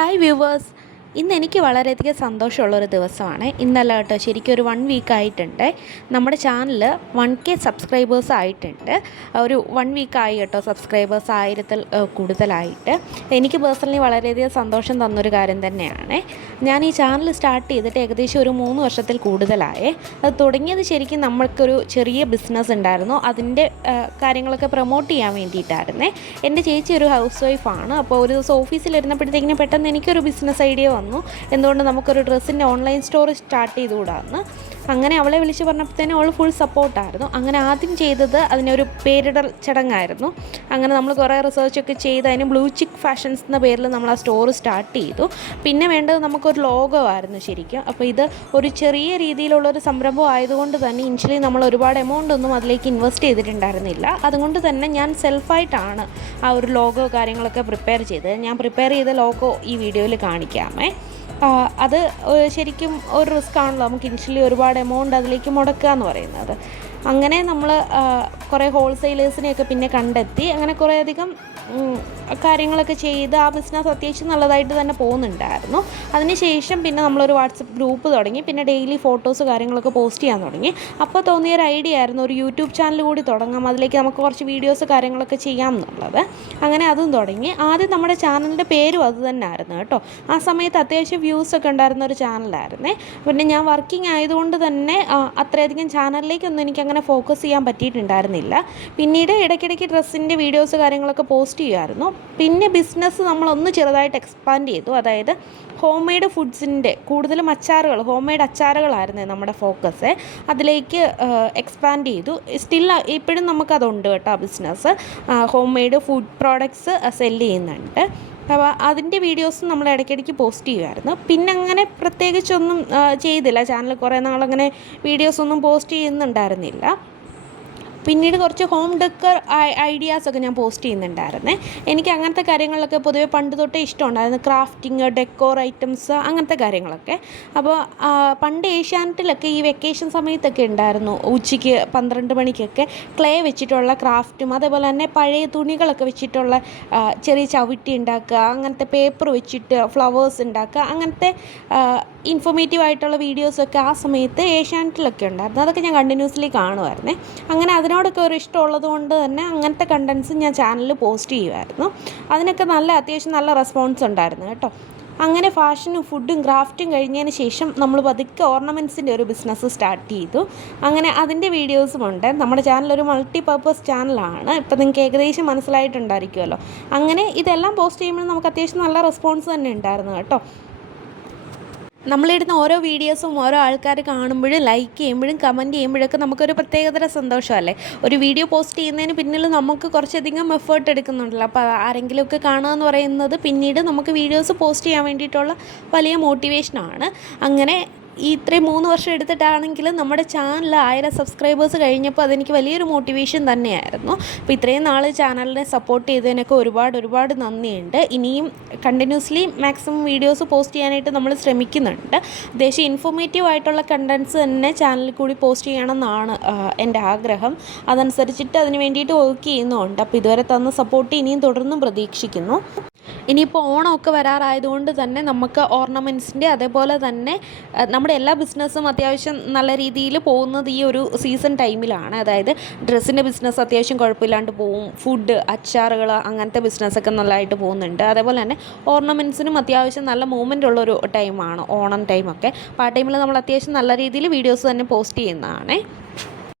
Hi viewers, ഇന്ന് എനിക്ക് വളരെയധികം സന്തോഷമുള്ളൊരു ദിവസമാണ്. ഇന്നല്ല കേട്ടോ, ശരിക്കും ഒരു 1 വീക്ക് ആയിട്ടുണ്ട്. നമ്മുടെ ചാനൽ 1K സബ്സ്ക്രൈബേഴ്സ് ആയിട്ടുണ്ട്. ഒരു 1 വീക്കായി കേട്ടോ സബ്സ്ക്രൈബേഴ്സ് 1000-ൽ കൂടുതലായിട്ട്. എനിക്ക് പേഴ്സണലി വളരെയധികം സന്തോഷം തന്നൊരു കാര്യം തന്നെയാണ്. ഞാൻ ഈ ചാനൽ സ്റ്റാർട്ട് ചെയ്തിട്ട് ഏകദേശം ഒരു 3 വർഷത്തിൽ കൂടുതലായേ. അത് തുടങ്ങിയത് ശരിക്കും നമ്മൾക്കൊരു ചെറിയ ബിസിനസ് ഉണ്ടായിരുന്നു. അതിൻ്റെ കാര്യങ്ങളൊക്കെ പ്രൊമോട്ട് ചെയ്യാൻ വേണ്ടിയിട്ടായിരുന്നേ. എൻ്റെ ചേച്ചി ഒരു ഹൗസ് വൈഫാണ്. അപ്പോൾ ഒരു ദിവസം ഓഫീസിലിരുന്നപ്പോഴത്തേക്കിനും പെട്ടെന്ന് എനിക്കൊരു ബിസിനസ് ഐഡിയ വന്നു. എന്തുകൊണ്ട് നമുക്കൊരു ഡ്രസ്സിൻ്റെ ഓൺലൈൻ സ്റ്റോർ സ്റ്റാർട്ട് ചെയ്തുകൂടാന്ന്. അങ്ങനെ അവളെ വിളിച്ച് പറഞ്ഞപ്പോഴത്തേനും അവൾ ഫുൾ സപ്പോർട്ടായിരുന്നു. അങ്ങനെ ആദ്യം ചെയ്തത് അതിനൊരു പേരിടൽ ചടങ്ങായിരുന്നു. അങ്ങനെ നമ്മൾ കുറേ റിസർച്ചൊക്കെ ചെയ്ത് അതിന് ബ്ലൂ ചിക്ക് ഫാഷൻസ് എന്ന പേരിൽ നമ്മൾ ആ സ്റ്റോർ സ്റ്റാർട്ട് ചെയ്തു. പിന്നെ വേണ്ടത് നമുക്കൊരു ലോഗോ ആയിരുന്നു ശരിക്കും. അപ്പോൾ ഇത് ഒരു ചെറിയ രീതിയിലുള്ളൊരു സംരംഭം ആയതുകൊണ്ട് തന്നെ ഇനിഷ്യലി നമ്മൾ ഒരുപാട് എമൗണ്ട് ഒന്നും അതിലേക്ക് ഇൻവെസ്റ്റ് ചെയ്തിട്ടുണ്ടായിരുന്നില്ല. അതുകൊണ്ട് തന്നെ ഞാൻ സെൽഫായിട്ടാണ് ആ ഒരു ലോഗോ കാര്യങ്ങളൊക്കെ പ്രിപ്പയർ ചെയ്തത്. ഞാൻ പ്രിപ്പയർ ചെയ്ത ലോഗോ ഈ വീഡിയോയിൽ കാണിക്കാമേ. അത് ശരിക്കും ഒരു റിസ്ക് ആണല്ലോ, നമുക്ക് ഇനിഷ്യലി ഒരുപാട് എമൗണ്ട് അതിലേക്ക് മുടക്കുക എന്ന് പറയുന്നത്. അങ്ങനെ നമ്മൾ കുറേ ഹോൾസെയിലേഴ്സിനെയൊക്കെ പിന്നെ കണ്ടെത്തി. അങ്ങനെ കുറേയധികം കാര്യങ്ങളൊക്കെ ചെയ്ത് ആ ബിസിനസ് അത്യാവശ്യം നല്ലതായിട്ട് തന്നെ പോകുന്നുണ്ടായിരുന്നു. അതിനുശേഷം പിന്നെ നമ്മളൊരു വാട്സപ്പ് ഗ്രൂപ്പ് തുടങ്ങി. പിന്നെ ഡെയിലി ഫോട്ടോസ് കാര്യങ്ങളൊക്കെ പോസ്റ്റ് ചെയ്യാൻ തുടങ്ങി. അപ്പോൾ തോന്നിയൊരു ഐഡിയ ആയിരുന്നു ഒരു യൂട്യൂബ് ചാനൽ കൂടി തുടങ്ങാം, അതിലേക്ക് നമുക്ക് കുറച്ച് വീഡിയോസ് കാര്യങ്ങളൊക്കെ ചെയ്യാം എന്നുള്ളത്. അങ്ങനെ അതും തുടങ്ങി. ആദ്യം നമ്മുടെ ചാനലിൻ്റെ പേരും അത് തന്നെ ആയിരുന്നു കേട്ടോ. ആ സമയത്ത് അത്യാവശ്യം വ്യൂസൊക്കെ ഉണ്ടായിരുന്ന ഒരു ചാനലായിരുന്നേ. പിന്നെ ഞാൻ വർക്കിംഗ് ആയതുകൊണ്ട് തന്നെ അത്രയധികം ചാനലിലേക്കൊന്നും എനിക്കങ്ങനെ ഫോക്കസ് ചെയ്യാൻ പറ്റിയിട്ടുണ്ടായിരുന്നില്ല. പിന്നീട് ഇടയ്ക്കിടയ്ക്ക് ഡ്രസ്സിൻ്റെ വീഡിയോസ് കാര്യങ്ങളൊക്കെ പോസ്റ്റ് ചെയ്യുമായിരുന്നു. പിന്നെ ബിസിനസ് നമ്മളൊന്ന് ചെറുതായിട്ട് എക്സ്പാൻഡ് ചെയ്തു. അതായത് ഹോം മെയ്ഡ് ഫുഡ്സിൻ്റെ കൂടുതലും അച്ചാറുകൾ, ഹോം മെയ്ഡ് അച്ചാറുകളായിരുന്നു നമ്മുടെ ഫോക്കസ്. അതിലേക്ക് എക്സ്പാൻഡ് ചെയ്തു. സ്റ്റിൽ ഇപ്പോഴും നമുക്കതുണ്ട് കേട്ടോ business. Home made food products sell ചെയ്യുന്നുണ്ട്. അപ്പോൾ അതിൻ്റെ വീഡിയോസ് നമ്മൾ ഇടയ്ക്കിടയ്ക്ക് പോസ്റ്റ് ചെയ്യുമായിരുന്നു. പിന്നെ അങ്ങനെ പ്രത്യേകിച്ചൊന്നും ചെയ്തില്ല. ചാനൽ കുറേ നാളങ്ങനെ വീഡിയോസൊന്നും പോസ്റ്റ് ചെയ്യുന്നുണ്ടായിരുന്നില്ല. പിന്നീട് കുറച്ച് ഹോം ഡെക്കർ ഐഡിയാസൊക്കെ ഞാൻ പോസ്റ്റ് ചെയ്യുന്നുണ്ടായിരുന്നേ. എനിക്ക് അങ്ങനത്തെ കാര്യങ്ങളിലൊക്കെ പൊതുവെ പണ്ട് തൊട്ടേ ഇഷ്ടമുണ്ടായിരുന്നു. ക്രാഫ്റ്റിങ്, ഡെക്കോർ ഐറ്റംസ്, അങ്ങനത്തെ കാര്യങ്ങളൊക്കെ. അപ്പോൾ പണ്ട് ഏഷ്യാനെറ്റിലൊക്കെ ഈ വെക്കേഷൻ സമയത്തൊക്കെ ഉണ്ടായിരുന്നു. ഉച്ചയ്ക്ക് 12 മണിക്കൊക്കെ ക്ലേ വെച്ചിട്ടുള്ള ക്രാഫ്റ്റും അതേപോലെ തന്നെ പഴയ തുണികളൊക്കെ വെച്ചിട്ടുള്ള ചെറിയ ചവിട്ടി ഉണ്ടാക്കുക, അങ്ങനത്തെ പേപ്പർ വെച്ചിട്ട് ഫ്ലവേഴ്സ് ഉണ്ടാക്കുക, അങ്ങനത്തെ ഇൻഫോർമേറ്റീവ് ആയിട്ടുള്ള വീഡിയോസൊക്കെ ആ സമയത്ത് ഏഷ്യാനെറ്റിലൊക്കെ ഉണ്ടായിരുന്നു. അതൊക്കെ ഞാൻ കണ്ടിന്യൂസ്ലി കാണുമായിരുന്നേ. അങ്ങനെ അതിനോടൊക്കെ ഒരു ഇഷ്ടമുള്ളത് കൊണ്ട് തന്നെ അങ്ങനത്തെ കണ്ടൻസ് ഞാൻ ചാനലിൽ പോസ്റ്റ് ചെയ്യുമായിരുന്നു. അതിനൊക്കെ അത്യാവശ്യം നല്ല റെസ്പോൺസ് ഉണ്ടായിരുന്നു കേട്ടോ. അങ്ങനെ ഫാഷനും ഫുഡും ക്രാഫ്റ്റും കഴിഞ്ഞതിന് ശേഷം നമ്മൾ പതുക്കെ ഓർണമെൻറ്റ്സിൻ്റെ ഒരു ബിസിനസ് സ്റ്റാർട്ട് ചെയ്തു. അങ്ങനെ അതിൻ്റെ വീഡിയോസും ഉണ്ട്. നമ്മുടെ ചാനൽ ഒരു മൾട്ടി പർപ്പസ് ചാനലാണ്. ഇപ്പം നിങ്ങൾക്ക് ഏകദേശം മനസ്സിലായിട്ടുണ്ടായിരിക്കുമല്ലോ. അങ്ങനെ ഇതെല്ലാം പോസ്റ്റ് ചെയ്യുമ്പോൾ നമുക്ക് അത്യാവശ്യം നല്ല റെസ്പോൺസ് തന്നെ ഉണ്ടായിരുന്നു കേട്ടോ. നമ്മളിടുന്ന ഓരോ വീഡിയോസും ഓരോ ആൾക്കാർ കാണുമ്പോഴും ലൈക്ക് ചെയ്യുമ്പോഴും കമൻറ്റ് ചെയ്യുമ്പോഴൊക്കെ നമുക്കൊരു പ്രത്യേകതര സന്തോഷമല്ലേ. ഒരു വീഡിയോ പോസ്റ്റ് ചെയ്യുന്നതിന് പിന്നിൽ നമുക്ക് കുറച്ചധികം എഫേർട്ട് എടുക്കുന്നുണ്ടല്ലോ. അപ്പോൾ ആരെങ്കിലുമൊക്കെ കാണുക എന്ന് പറയുന്നത് പിന്നീട് നമുക്ക് വീഡിയോസ് പോസ്റ്റ് ചെയ്യാൻ വേണ്ടിയിട്ടുള്ള വലിയ മോട്ടിവേഷനാണ്. അങ്ങനെ ഇത്രയും 3 വർഷം എടുത്തിട്ടാണെങ്കിലും നമ്മുടെ ചാനൽ 1000 സബ്സ്ക്രൈബേഴ്സ് കഴിഞ്ഞപ്പോൾ അതെനിക്ക് വലിയൊരു മോട്ടിവേഷൻ തന്നെയായിരുന്നു. അപ്പോൾ ഇത്രയും നാൾ ചാനലിനെ സപ്പോർട്ട് ചെയ്തതിനൊക്കെ ഒരുപാട് നന്ദിയുണ്ട്. ഇനിയും കണ്ടിന്യൂസ്ലി മാക്സിമം വീഡിയോസ് പോസ്റ്റ് ചെയ്യാനായിട്ട് നമ്മൾ ശ്രമിക്കുന്നുണ്ട്. അത്യാവശ്യം ഇൻഫോർമേറ്റീവ് ആയിട്ടുള്ള കണ്ടൻസ് തന്നെ ചാനലിൽ കൂടി പോസ്റ്റ് ചെയ്യണമെന്നാണ് എൻ്റെ ആഗ്രഹം. അതനുസരിച്ചിട്ട് അതിന് വേണ്ടിയിട്ട് വർക്ക് ചെയ്യുന്നുണ്ട്. അപ്പോൾ ഇതുവരെ തന്ന സപ്പോർട്ട് ഇനിയും തുടർന്നും പ്രതീക്ഷിക്കുന്നു. ഇനിയിപ്പോൾ ഓണമൊക്കെ വരാറായതുകൊണ്ട് തന്നെ നമുക്ക് ഓർണമെൻറ്റ്സിൻ്റെ അതേപോലെ തന്നെ നമ്മുടെ എല്ലാ ബിസിനസ്സും അത്യാവശ്യം നല്ല രീതിയിൽ പോകുന്നത് ഈ ഒരു സീസൺ ടൈമിലാണ്. അതായത് ഡ്രസ്സിൻ്റെ ബിസിനസ് അത്യാവശ്യം കുഴപ്പമില്ലാണ്ട് പോവും. ഫുഡ്, അച്ചാറുകൾ, അങ്ങനത്തെ ബിസിനസ്സൊക്കെ നല്ലതായിട്ട് പോകുന്നുണ്ട്. അതേപോലെ തന്നെ ഓർണമെൻറ്റ്സിനും അത്യാവശ്യം നല്ല മൂവ്മെൻ്റ് ഉള്ളൊരു ടൈമാണ് ഓണം ടൈമൊക്കെ. അപ്പോൾ ആ ടൈമിൽ നമ്മൾ അത്യാവശ്യം നല്ല രീതിയിൽ വീഡിയോസ് തന്നെ പോസ്റ്റ് ചെയ്യുന്നതാണ്.